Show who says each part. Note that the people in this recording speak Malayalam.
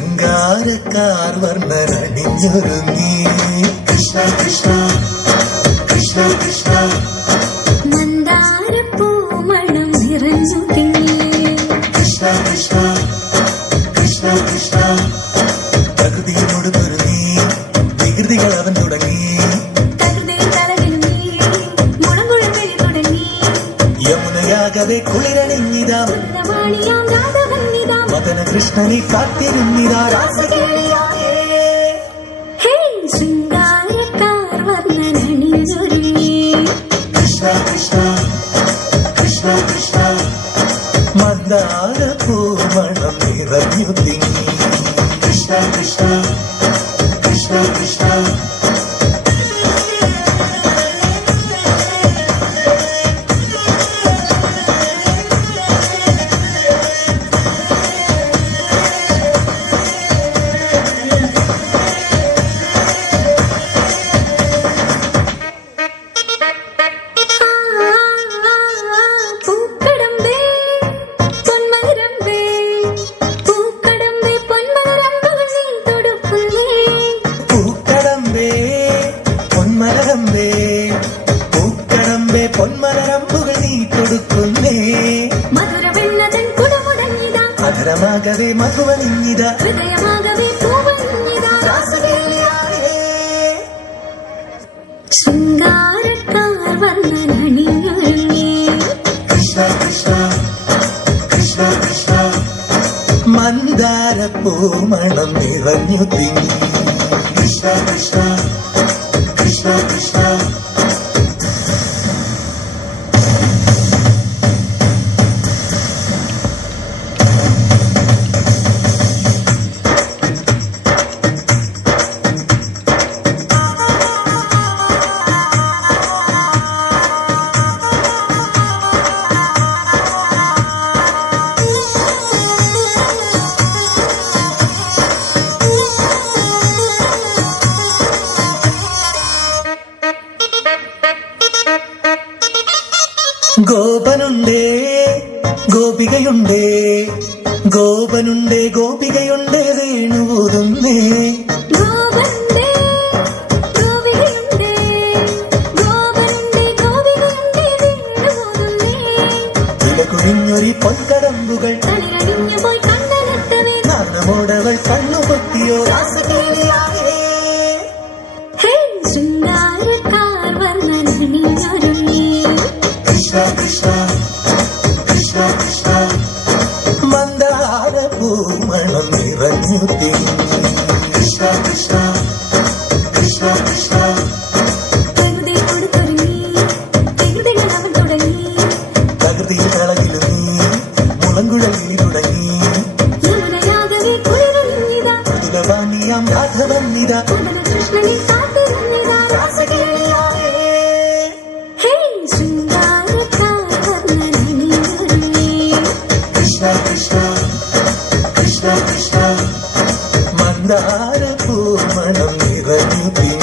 Speaker 1: ശൃംഗാരക്കാർ വർണനണിഞ്ഞൊരുങ്ങി കൃഷ്ണ കൃഷ്ണ കൃഷ്ണ കൃഷ്ണ
Speaker 2: തിങ്ങി
Speaker 1: കൃഷ്ണ കൃഷ്ണ കൃഷ്ണ കൃഷ്ണ പ്രകൃതിയോട് പൊരുങ്ങി വികൃതികൾ അവൻ തുടങ്ങി യമുനയാകവെ കുളിരണിഞ്ഞിതാ മദന കൃഷ്ണനെ കാത്തിരുന്നിതാ രാസകേളിയായേ മന്ദാര പൂമണം നിറഞ്ഞു തിങ്ങി. കൃഷ്ണ കൃഷ്ണ കൃഷ്ണ കൃഷ്ണ.
Speaker 2: കുടമുടങ്ങിതാ
Speaker 1: മധുവനിഞ്ഞിത
Speaker 2: ശൃംഗാരക്കാർ വർണനണിഞ്ഞൊരുങ്ങി
Speaker 1: കൃഷ്ണ കൃഷ്ണ കൃഷ്ണ കൃഷ്ണ. മന്ദാര പൂമണം നിറഞ്ഞു തിങ്ങി. കൃഷ്ണ കൃഷ്ണ. ഗോപികയുണ്ടേ. ഗോപനുണ്ടേ ഗോപികയുണ്ടേ
Speaker 2: വേണുപോകുന്നേ
Speaker 1: ഗോപണ്ടേ മന്ദാര మందార పూమణం నిరనిపి